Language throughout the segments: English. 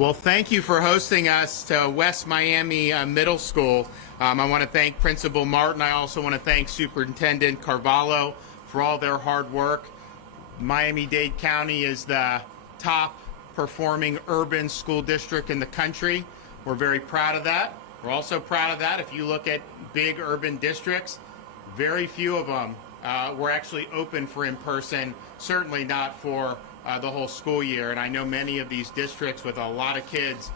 Well, thank you for hosting us to West Miami Middle School. I want to thank Principal Martin. I also want to thank Superintendent Carvalho for all their hard work. Miami-Dade County is the top performing urban school district in the country. We're very proud of that. We're also proud of that. If you look at big urban districts, very few of them were actually open for in-person, certainly not for the whole school year. And I know many of these districts with a lot of kids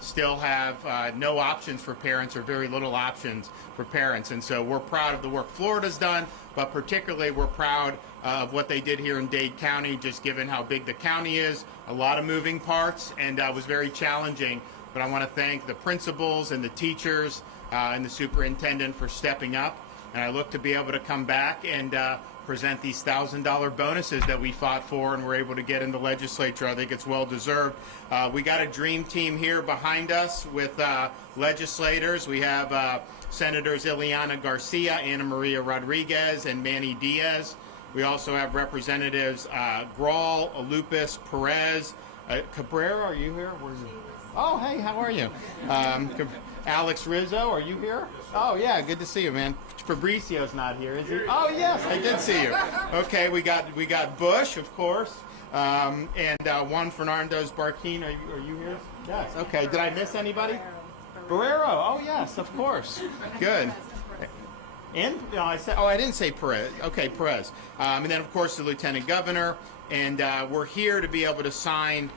still have no options for parents, or very little options for parents. And so we're proud of the work Florida's done, but particularly we're proud of what they did here in Dade County, just given how big the county is, a lot of moving parts, and it was very challenging. But I want to thank the principals and the teachers and the superintendent for stepping up. And I look to be able to come back and present these $1,000 bonuses that we fought for and were able to get in the legislature. I think it's well deserved. We got a dream team here behind us with legislators. We have Senators Ileana Garcia, Ana Maria Rodriguez, and Manny Diaz. We also have Representatives Grawl, Alupis, Perez. Cabrera, are you here? Where's he? Oh, hey, how are you? Alex Rizzo, are you here? Oh, yeah, good to see you, man. Fabricio's not here, is he? Oh, yes, I did see you. Okay, we got Bush, of course, and Juan Fernandez Barquin. Are you here? Yes. Okay. Did I miss anybody? Barrero. Oh, yes, of course. Good. And I said, I didn't say Perez. Okay, Perez. And then, of course, the Lieutenant Governor. And we're here to be able to sign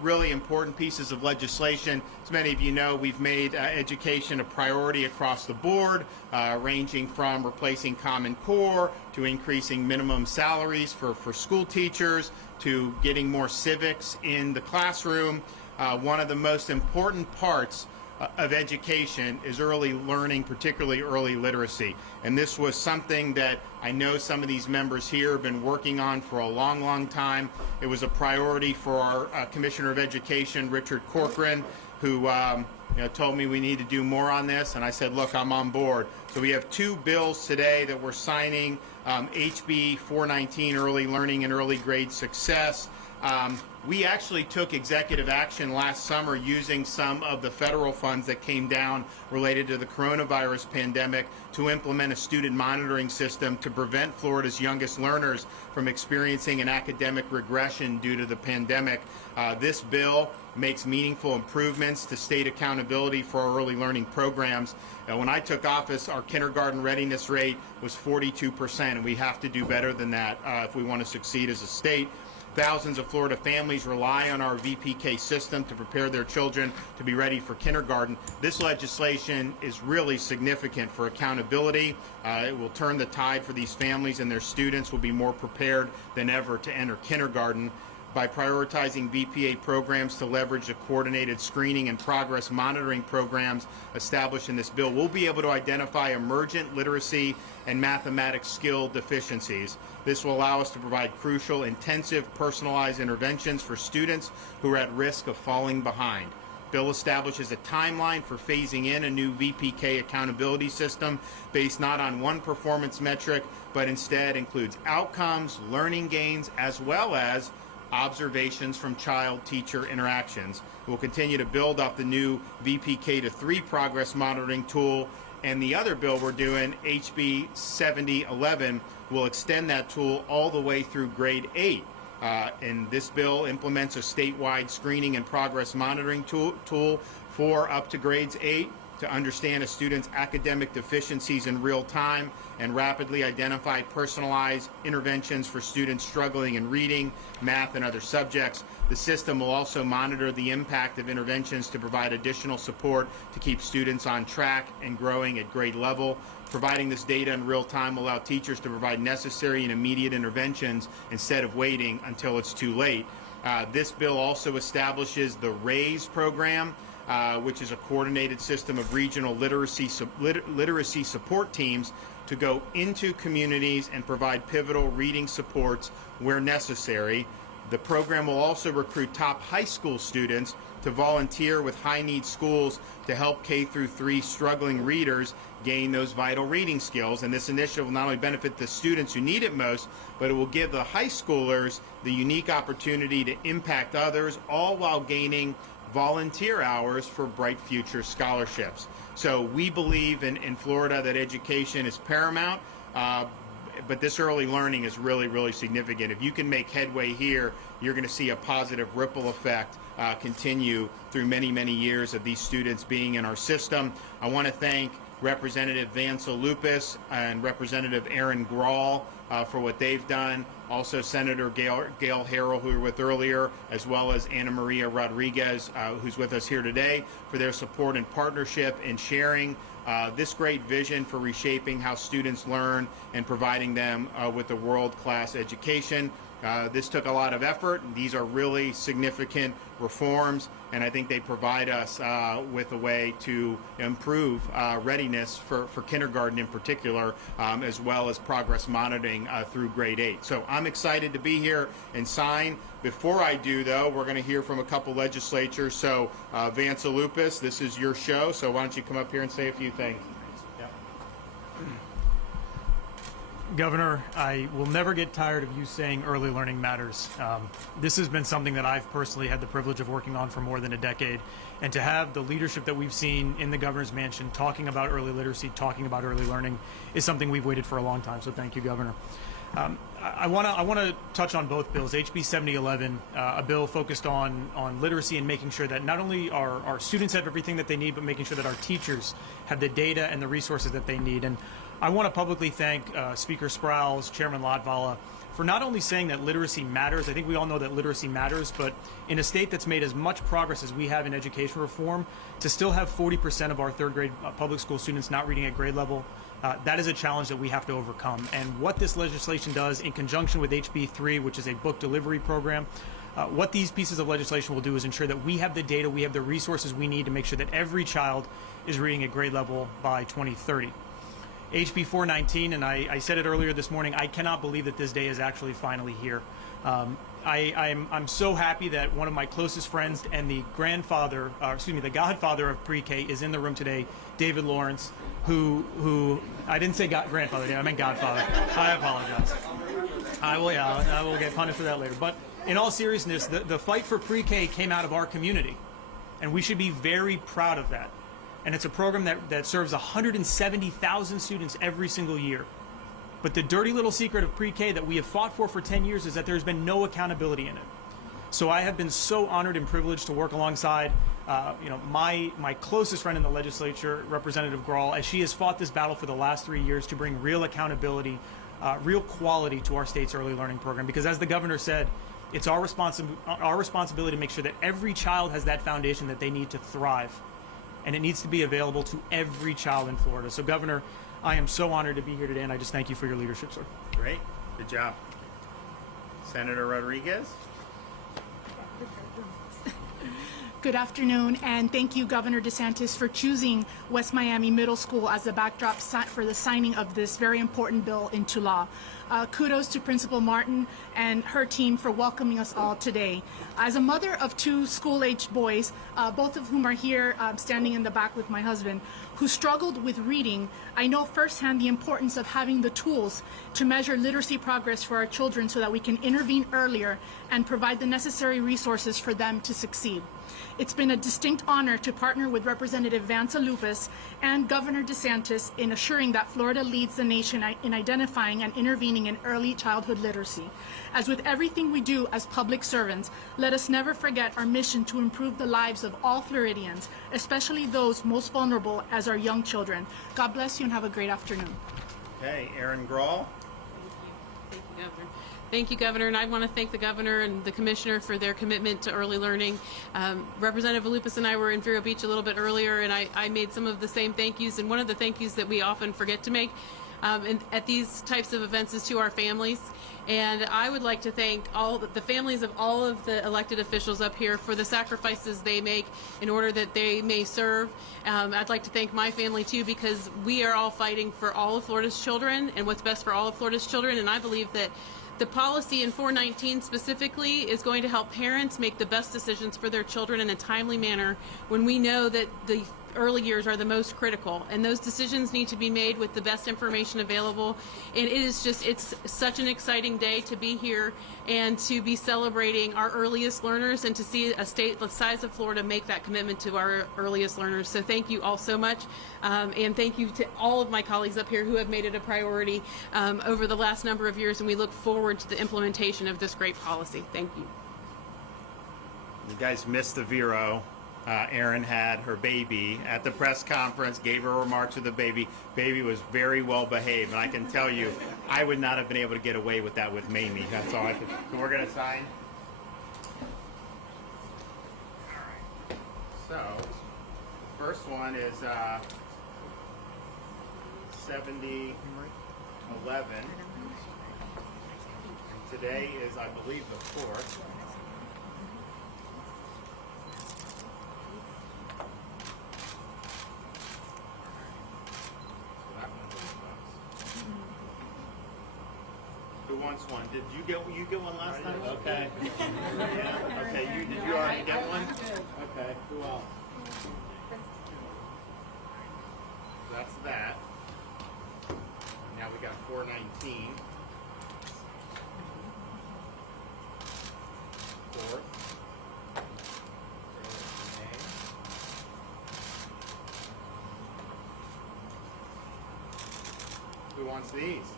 really important pieces of legislation. As many of you know, we've made education a priority across the board, ranging from replacing Common Core to increasing minimum salaries for school teachers to getting more civics in the classroom. One of the most important parts of education is early learning, particularly early literacy. And this was something that I know some of these members here have been working on for a long, long time. It was a priority for our Commissioner of Education, Richard Corcoran, who told me we need to do more on this, and I said, look, I'm on board. So we have two bills today that we're signing, HB 419, Early Learning and Early Grade Success. We actually took executive action last summer using some of the federal funds that came down related to the coronavirus pandemic to implement a student monitoring system to prevent Florida's youngest learners from experiencing an academic regression due to the pandemic. This bill makes meaningful improvements to state accountability for our early learning programs. When I took office, our kindergarten readiness rate was 42%, and we have to do better than that if we want to succeed as a state. Thousands of Florida families rely on our VPK system to prepare their children to be ready for kindergarten. This legislation is really significant for accountability. It will turn the tide for these families, and their students will be more prepared than ever to enter kindergarten. By prioritizing VPA programs to leverage the coordinated screening and progress monitoring programs established in this bill, we'll be able to identify emergent literacy and mathematics skill deficiencies. This will allow us to provide crucial, intensive, personalized interventions for students who are at risk of falling behind. Bill establishes a timeline for phasing in a new VPK accountability system based not on one performance metric, but instead includes outcomes, learning gains, as well as observations from child-teacher interactions. We'll continue to build up the new VPK to 3 progress monitoring tool, and the other bill we're doing, HB 7011, will extend that tool all the way through grade 8. And this bill implements a statewide screening and progress monitoring tool for up to grades 8 to understand a student's academic deficiencies in real time and rapidly identify personalized interventions for students struggling in reading, math, and other subjects. The system will also monitor the impact of interventions to provide additional support to keep students on track and growing at grade level. Providing this data in real time will allow teachers to provide necessary and immediate interventions instead of waiting until it's too late. This bill also establishes the RAISE program, which is a coordinated system of regional literacy support teams to go into communities and provide pivotal reading supports where necessary. The program will also recruit top high school students to volunteer with high-need schools to help K-3 struggling readers gain those vital reading skills. And this initiative will not only benefit the students who need it most, but it will give the high schoolers the unique opportunity to impact others, all while gaining volunteer hours for Bright Future scholarships. So we believe in Florida that education is paramount, but this early learning is really, really significant. If you can make headway here, you're going to see a positive ripple effect continue through many, many years of these students being in our system. I want to thank Representative Vansa-Lupis and Representative Aaron Grawl for what they've done. Also Senator Gail Harrell, who we were with earlier, as well as Ana Maria Rodriguez, who's with us here today, for their support and partnership in sharing this great vision for reshaping how students learn and providing them with a world-class education. This took a lot of effort. These are really significant reforms, and I think they provide us with a way to improve readiness for kindergarten in particular, as well as progress monitoring through grade 8. So I'm excited to be here and sign. Before I do, though, we're going to hear from a couple legislatures. So Vansa-Lupis, this is your show, so why don't you come up here and say a few things. Governor, I will never get tired of you saying early learning matters. This has been something that I've personally had the privilege of working on for more than a decade, and to have the leadership that we've seen in the governor's mansion talking about early literacy, talking about early learning, is something we've waited for a long time, so thank you, Governor. I want to touch on both bills. HB 7011, a bill focused on literacy and making sure that not only our students have everything that they need, but making sure that our teachers have the data and the resources that they need. And I want to publicly thank Speaker Sprowls, Chairman Latvala, for not only saying that literacy matters. I think we all know that literacy matters, but in a state that's made as much progress as we have in education reform, to still have 40% of our third grade public school students not reading at grade level, that is a challenge that we have to overcome. And what this legislation does, in conjunction with HB 3, which is a book delivery program, what these pieces of legislation will do is ensure that we have the data, we have the resources we need to make sure that every child is reading at grade level by 2030. HB 419, and I said it earlier this morning, I cannot believe that this day is actually finally here. I'm so happy that one of my closest friends and the the godfather of pre-K is in the room today, David Lawrence, who I didn't say grandfather, I meant godfather. I apologize. I will get punished for that later. But in all seriousness, the fight for pre-K came out of our community, and we should be very proud of that. And it's a program that serves 170,000 students every single year. But the dirty little secret of pre-K that we have fought for 10 years is that there's been no accountability in it. So I have been so honored and privileged to work alongside my closest friend in the legislature, Representative Grawl, as she has fought this battle for the last 3 years to bring real accountability, real quality to our state's early learning program. Because as the governor said, it's our responsibility to make sure that every child has that foundation that they need to thrive. And it needs to be available to every child in Florida. So, Governor, I am so honored to be here today, and I just thank you for your leadership, sir. Great. Good job. Senator Rodriguez. Good afternoon, and thank you, Governor DeSantis, for choosing West Miami Middle School as the backdrop for the signing of this very important bill into law. Kudos to Principal Martin and her team for welcoming us all today. As a mother of two school-aged boys, both of whom are here standing in the back with my husband, who struggled with reading, I know firsthand the importance of having the tools to measure literacy progress for our children so that we can intervene earlier and provide the necessary resources for them to succeed. It's been a distinct honor to partner with Representative Vansa-Lupis and Governor DeSantis in assuring that Florida leads the nation in identifying and intervening in early childhood literacy. As with everything we do as public servants, let us never forget our mission to improve the lives of all Floridians, especially those most vulnerable as our young children. God bless you and have a great afternoon. Okay, Aaron Grawl. Thank you, Governor. Thank you, Governor, and I want to thank the Governor and the Commissioner for their commitment to early learning. Representative Lupis and I were in Vero Beach a little bit earlier, and I made some of the same thank yous, and one of the thank yous that we often forget to make at these types of events is to our families. And I would like to thank all the families of all of the elected officials up here for the sacrifices they make in order that they may serve. I'd like to thank my family too, because we are all fighting for all of Florida's children and what's best for all of Florida's children, and I believe that the policy in 419 specifically is going to help parents make the best decisions for their children in a timely manner when we know that the early years are the most critical, and those decisions need to be made with the best information available. And it's such an exciting day to be here and to be celebrating our earliest learners and to see a state the size of Florida make that commitment to our earliest learners. So thank you all so much, and thank you to all of my colleagues up here who have made it a priority over the last number of years, and we look forward to the implementation of this great policy. Thank you. You guys missed the Vero. Erin had her baby at the press conference, gave her remarks with the baby. Baby was very well behaved, and I can tell you, I would not have been able to get away with that with Mamie. That's all I could. So we're going to sign. All right. So, the first one is 7011. Today is, I believe, the 4th. Who wants one? Did you get one last time? Okay. Yeah. Okay. Did you already get one? Okay. Who else? That's that. Now we got 419. 4th. Who wants these?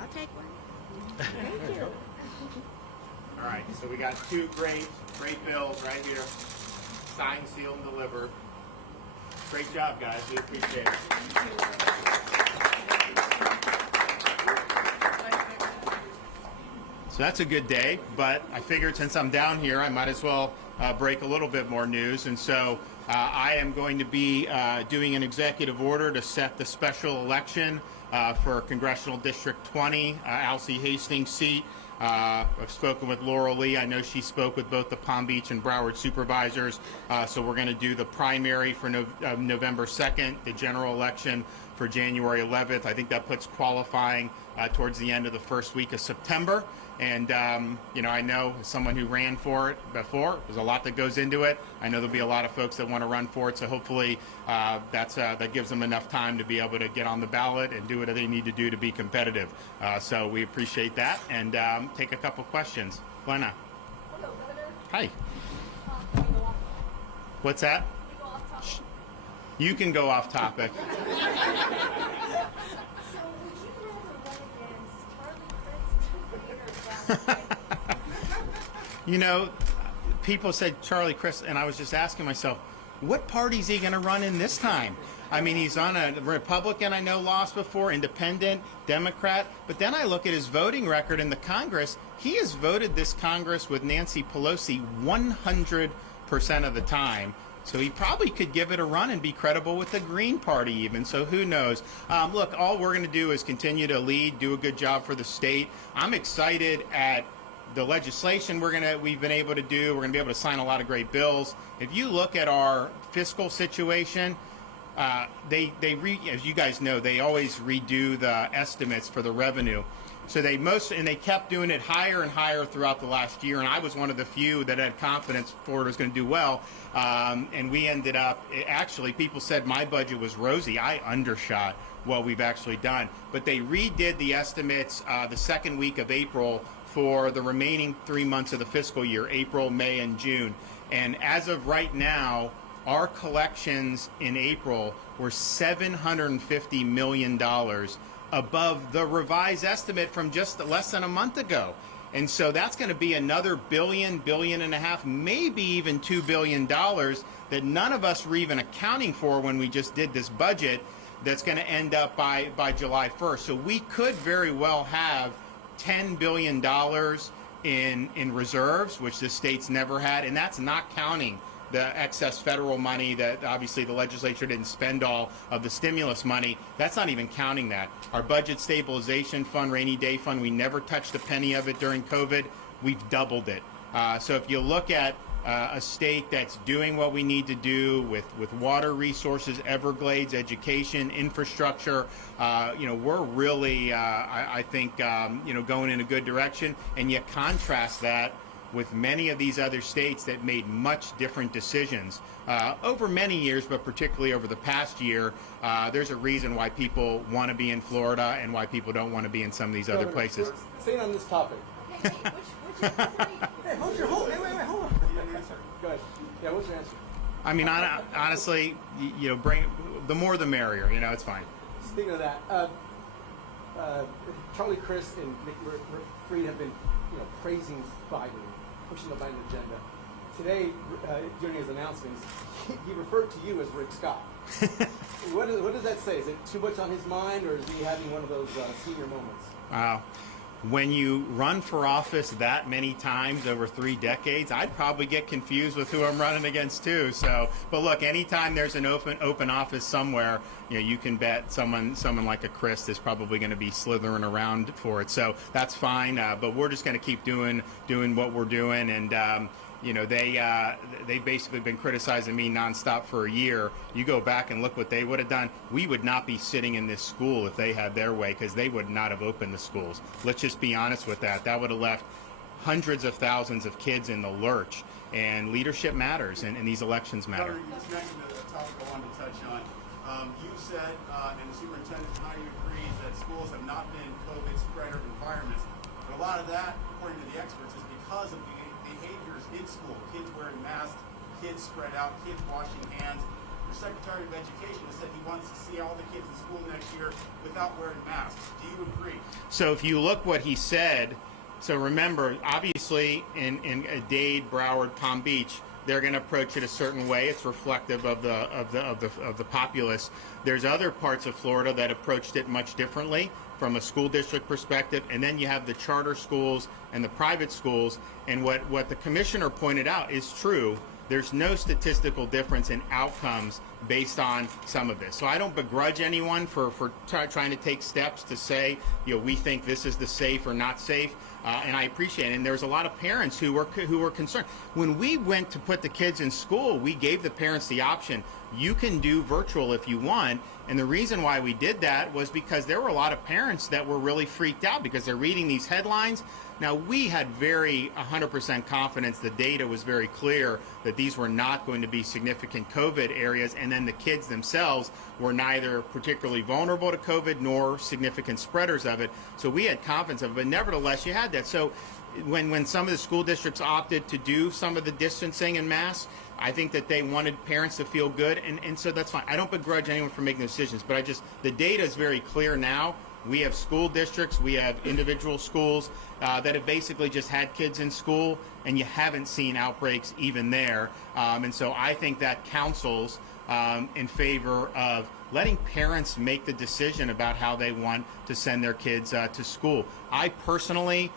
I'll take one. Thank you. All right, so we got two great bills right here. Signed, sealed, and delivered. Great job, guys. We appreciate it. So that's a good day, but I figured since I'm down here, I might as well break a little bit more news. And so I am going to be doing an executive order to set the special election for Congressional District 20, Alcee Hastings' seat. I've spoken with Laurel Lee. I know she spoke with both the Palm Beach and Broward supervisors. So we're going to do the primary for November 2nd, the general election for January 11th. I think that puts qualifying towards the end of the first week of September. And, I know as someone who ran for it before, there's a lot that goes into it. I know there'll be a lot of folks that want to run for it, so hopefully that gives them enough time to be able to get on the ballot and do what they need to do to be competitive. So we appreciate that, and take a couple questions. Glenna. Hello, Governor. Hi. Can we go off? What's that? Can we go off topic? You can go off topic. So, would you rather run against Charlie Crist or People said Charlie Crist, and I was just asking myself, what party is he going to run in this time? I mean, he's on a Republican, I know, lost before, Independent, Democrat, but then I look at his voting record in the Congress. He has voted this Congress with Nancy Pelosi 100% of the time. So he probably could give it a run and be credible with the Green Party even. So who knows? Look, all we're going to do is continue to lead, do a good job for the state. I'm excited at the legislation we've been able to do. We're going to be able to sign a lot of great bills. If you look at our fiscal situation, as you guys know, they always redo the estimates for the revenue. So they kept doing it higher and higher throughout the last year, and I was one of the few that had confidence Florida was going to do well. And we ended up, actually, people said my budget was rosy. I undershot what we've actually done. But they redid the estimates the second week of April for the remaining 3 months of the fiscal year, April, May, and June. And as of right now, our collections in April were $750 million above the revised estimate from just less than a month ago. And so that's going to be another $1.5 billion, maybe even $2 billion that none of us were even accounting for when we just did this budget, that's going to end up by July 1st. So we could very well have $10 billion in reserves, which the state's never had, and that's not counting the excess federal money that obviously the legislature didn't spend all of the stimulus money. That's not even counting that. Our budget stabilization fund, rainy day fund, we never touched a penny of it during COVID. We've doubled it. So if you look at a state that's doing what we need to do with water resources, Everglades, education, infrastructure, we're really, I think, going in a good direction. And you contrast that with many of these other states that made much different decisions over many years, but particularly over the past year. There's a reason why people want to be in Florida and why people don't want to be in some of these other places. Staying on this topic. Okay, which Hey, hold your hold. Wait, hold on. Go ahead. Yeah, what's your answer? I mean, honestly, you know, bring the more the merrier. You know, it's fine. Speaking of that, Charlie Crist and Nick Fried have been, praising Biden, pushing the Biden agenda. Today, during his announcements, he referred to you as Rick Scott. What does that say? Is it too much on his mind, or is he having one of those senior moments? Wow. When you run for office that many times over 3 decades, I'd probably get confused with who I'm running against too. So, but look, anytime there's an open office somewhere, you can bet someone like a Chris is probably going to be slithering around for it. So that's fine. But we're just going to keep doing what we're doing, and they've basically been criticizing me nonstop for a year. You go back and look what they would have done. We would not be sitting in this school if they had their way, because they would not have opened the schools. Let's just be honest with that. That would have left hundreds of thousands of kids in the lurch. And leadership matters, and these elections matter. Governor, you just mentioned a topic I wanted to touch on. You said, and the superintendent behind you agrees, that schools have not been COVID spreader environments. But a lot of that, according to the experts, is because of the behaviors in school. Kids wearing masks, kids spread out, kids washing hands. Your Secretary of Education has said he wants to see all the kids in school next year without wearing masks. Do you agree? So if you look what he said, so remember, obviously in Dade, Broward, Palm Beach, they're going to approach it a certain way. It's reflective of the populace. There's other parts of Florida that approached it much differently from a school district perspective, and then you have the charter schools and the private schools. And what the commissioner pointed out is true. There's no statistical difference in outcomes based on some of this. So I don't begrudge anyone for trying to take steps to say, we think this is the safe or not safe. And I appreciate it. And there's a lot of parents who were concerned. When we went to put the kids in school, we gave the parents the option. You can do virtual if you want. And the reason why we did that was because there were a lot of parents that were really freaked out because they're reading these headlines. Now, we had 100% confidence. The data was very clear that these were not going to be significant COVID areas, and then the kids themselves were neither particularly vulnerable to COVID nor significant spreaders of it. So we had confidence of it, but nevertheless, you had that. So when some of the school districts opted to do some of the distancing and masks, I think that they wanted parents to feel good, and so that's fine. I don't begrudge anyone for making decisions, but the data is very clear now. We have school districts, we have individual schools that have basically just had kids in school, and you haven't seen outbreaks even there. And so I think that counsels in favor of letting parents make the decision about how they want to send their kids to school. I personally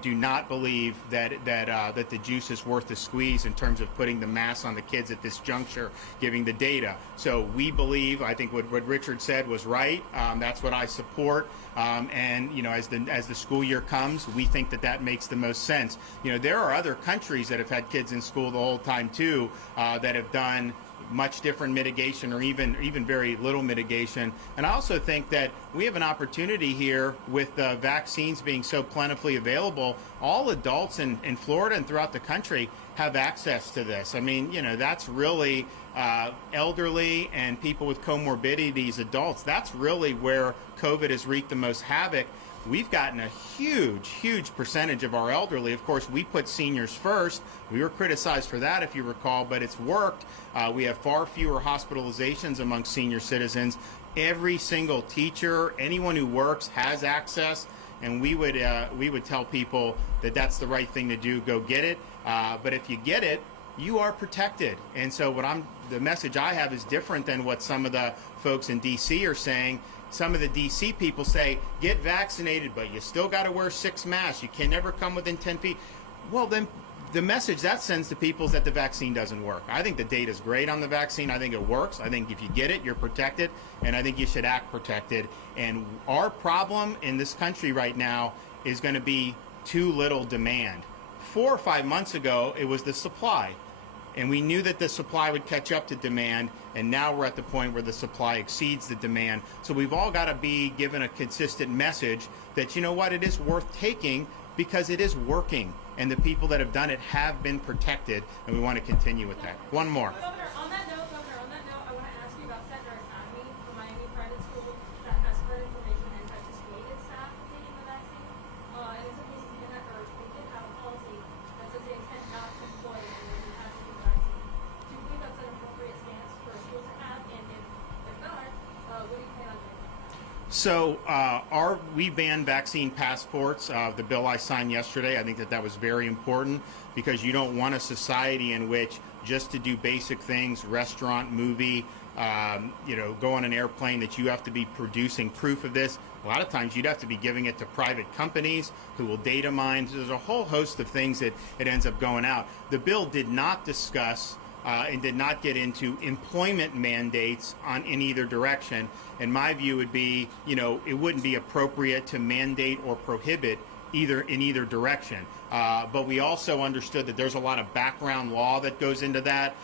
do not believe that the juice is worth the squeeze in terms of putting the mask on the kids at this juncture, giving the data. So we believe, I think what Richard said was right. That's what I support. And as the school year comes, we think that makes the most sense. There are other countries that have had kids in school the whole time too, that have done much different mitigation or even very little mitigation. And I also think that we have an opportunity here with vaccines being so plentifully available. All adults in Florida and throughout the country have access to this. I mean, that's really elderly and people with comorbidities, adults. That's really where COVID has wreaked the most havoc. We've gotten a huge percentage of our elderly. Of course, we put seniors first. We were criticized for that, if you recall, but it's worked. We have far fewer hospitalizations among senior citizens. Every single teacher, anyone who works, has access, and we would tell people that that's the right thing to do. Go get it. But if you get it, you are protected. And so the message I have is different than what some of the folks in D.C. are saying. Some of the D.C. people say, get vaccinated, but you still got to wear 6 masks. You can never come within 10 feet. Well, then the message that sends to people is that the vaccine doesn't work. I think the data is great on the vaccine. I think it works. I think if you get it, you're protected, and I think you should act protected. And our problem in this country right now is going to be too little demand. 4 or 5 months ago, it was the supply. And we knew that the supply would catch up to demand, and now we're at the point where the supply exceeds the demand. So we've all got to be given a consistent message that, it is worth taking, because it is working, and the people that have done it have been protected, and we want to continue with that. One more. Governor, on that note, I want to ask you about Senator Academy, the Miami private school that has heard information and has dissuaded staff from taking the vaccine. And in some cases, even at urge, they did have a policy that says they intend not to employ anyone who has taken the vaccine. Do you believe that's an appropriate stance for a school to have? And if not, what do you plan on doing? So we banned vaccine passports. The bill I signed yesterday, I think that was very important, because you don't want a society in which just to do basic things, restaurant, movie, go on an airplane, that you have to be producing proof of this. A lot of times you'd have to be giving it to private companies who will data mine. So there's a whole host of things that it ends up going out. The bill did not discuss and did not get into employment mandates in either direction. And my view would be, it wouldn't be appropriate to mandate or prohibit in either direction. But we also understood that there's a lot of background law that goes into that.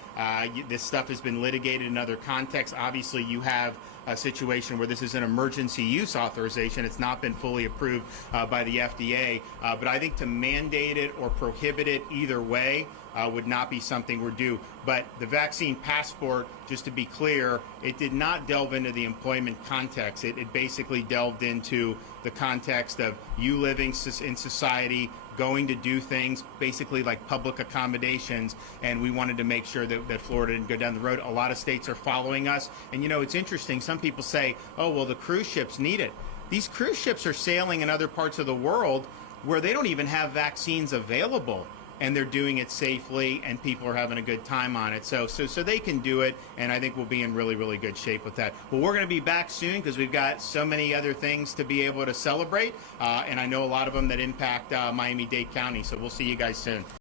This stuff has been litigated in other contexts. Obviously, you have a situation where this is an emergency use authorization. It's not been fully approved by the FDA. But I think to mandate it or prohibit it either way would not be something we're due. But the vaccine passport, just to be clear, it did not delve into the employment context. It basically delved into the context of you living in society, going to do things, basically like public accommodations, and we wanted to make sure that Florida didn't go down the road. A lot of states are following us, and it's interesting. Some people say, oh, well, the cruise ships need it. These cruise ships are sailing in other parts of the world where they don't even have vaccines available, and they're doing it safely, and people are having a good time on it. So they can do it, and I think we'll be in really, really good shape with that. Well, we're going to be back soon because we've got so many other things to be able to celebrate, and I know a lot of them that impact Miami-Dade County. So we'll see you guys soon.